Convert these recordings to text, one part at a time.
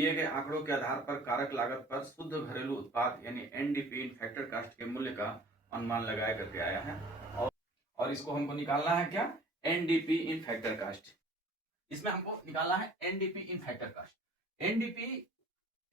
दिए गए आंकड़ों के आधार पर कारक लागत पर शुद्ध घरेलू उत्पाद यानी एनडीपी इन फैक्टर कास्ट के मूल्य का अनुमान लगाया करके आया है और इसको हमको निकालना है क्या, एनडीपी इन फैक्टर कास्ट। इसमें हमको निकालना है एनडीपी इन फैक्टर कास्ट। एनडीपी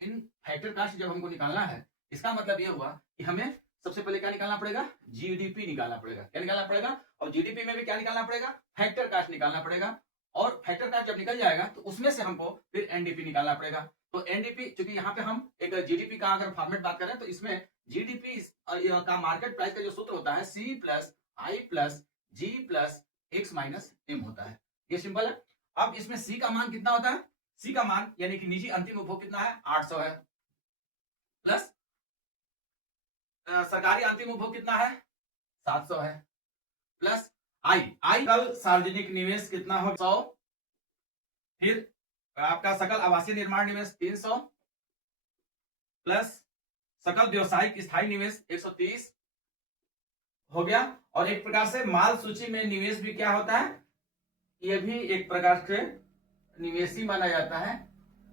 इन फैक्टर कास्ट जब हमको निकालना है, इसका मतलब ये हुआ कि हमें सबसे पहले क्या निकालना पड़ेगा, जीडीपी निकालना पड़ेगा। क्या निकालना पड़ेगा, और जीडीपी में भी क्या निकालना पड़ेगा, फैक्टर कास्ट निकालना पड़ेगा। और फैक्टर कास्ट जब निकल जाएगा तो उसमें से हमको फिर एनडीपी निकालना पड़ेगा। तो एनडीपी, चूंकि यहाँ पे हम एक जीडीपी का अगर फॉर्मेट बात करें तो इसमें जीडीपी का मार्केट प्राइस का जो सूत्र होता है सी प्लस आई प्लस जी प्लस एक्स माइनस एम होता है। ये सिंपल है। अब इसमें सी का मान कितना होता है, सी का मान यानी कि निजी अंतिम उपभोग कितना है, 800 है, प्लस सरकारी अंतिम उपभोग कितना है, 700 है, प्लस आई कल सार्वजनिक निवेश कितना हो, 100, फिर आपका सकल आवासीय निर्माण निवेश 300, प्लस सकल व्यवसायिक स्थायी निवेश 130 हो गया। और एक प्रकार से माल सूची में निवेश भी क्या होता है, यह भी एक प्रकार से निवेश ही माना जाता है।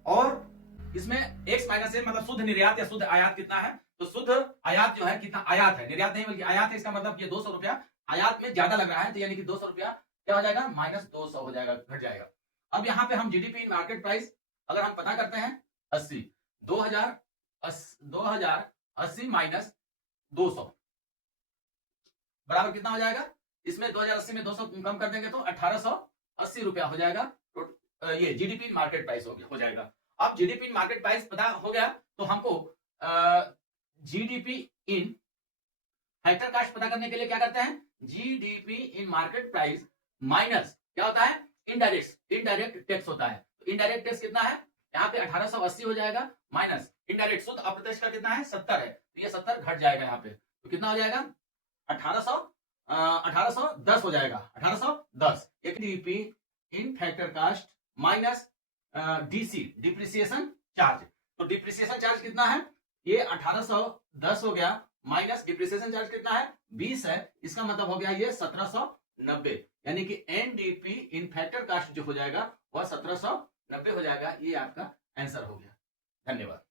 और इसमें x माइनस एम मतलब शुद्ध निर्यात या शुद्ध आयात कितना है, तो शुद्ध आयात जो है कितना, आयात है, निर्यात नहीं बल्कि आयात है। इसका मतलब ये 200 रुपया आयात में ज्यादा लग रहा है, तो यानी कि 200 रुपया क्या हो जाएगा, -200 हो जाएगा, घट जाएगा। अब यहाँ पे हम जीडीपी इन मार्केट प्राइस अगर हम पता करते हैं 80, 2080 माइनस 200 बराबर कितना हो जाएगा, इसमें 2080 में 200 कम कर देंगे तो 1880 रुपया हो जाएगा। ये जीडीपी इन मार्केट प्राइस हो जाएगा। अब जीडीपी इन मार्केट प्राइस पता हो गया तो हमको जीडीपी इन फैक्टर कास्ट पता करने के लिए क्या करते हैं, GDP in market price minus क्या होता है, इनडायरेक्ट टैक्स होता है। तो इनडायरेक्ट टैक्स कितना है, यहाँ पे 1880 हो जाएगा, माइनस इनडायरेक्ट शुद्ध अप्रत्यक्ष का कितना है, 70 है, तो ये 70 घट जाएगा यहाँ पे, तो कितना हो जाएगा, 1810 हो जाएगा, 1810। GDP in factor cost minus DC depreciation charge. तो डिप्रिसिएशन चार्ज कितना है, ये 1810 हो गया, माइनस डिप्रिसिएशन चार्ज कितना है, 20 है, इसका मतलब हो गया ये 1790, यानी कि एनडीपी इन फैक्टर कास्ट जो हो जाएगा वह 1790 हो जाएगा। ये आपका आंसर हो गया। धन्यवाद।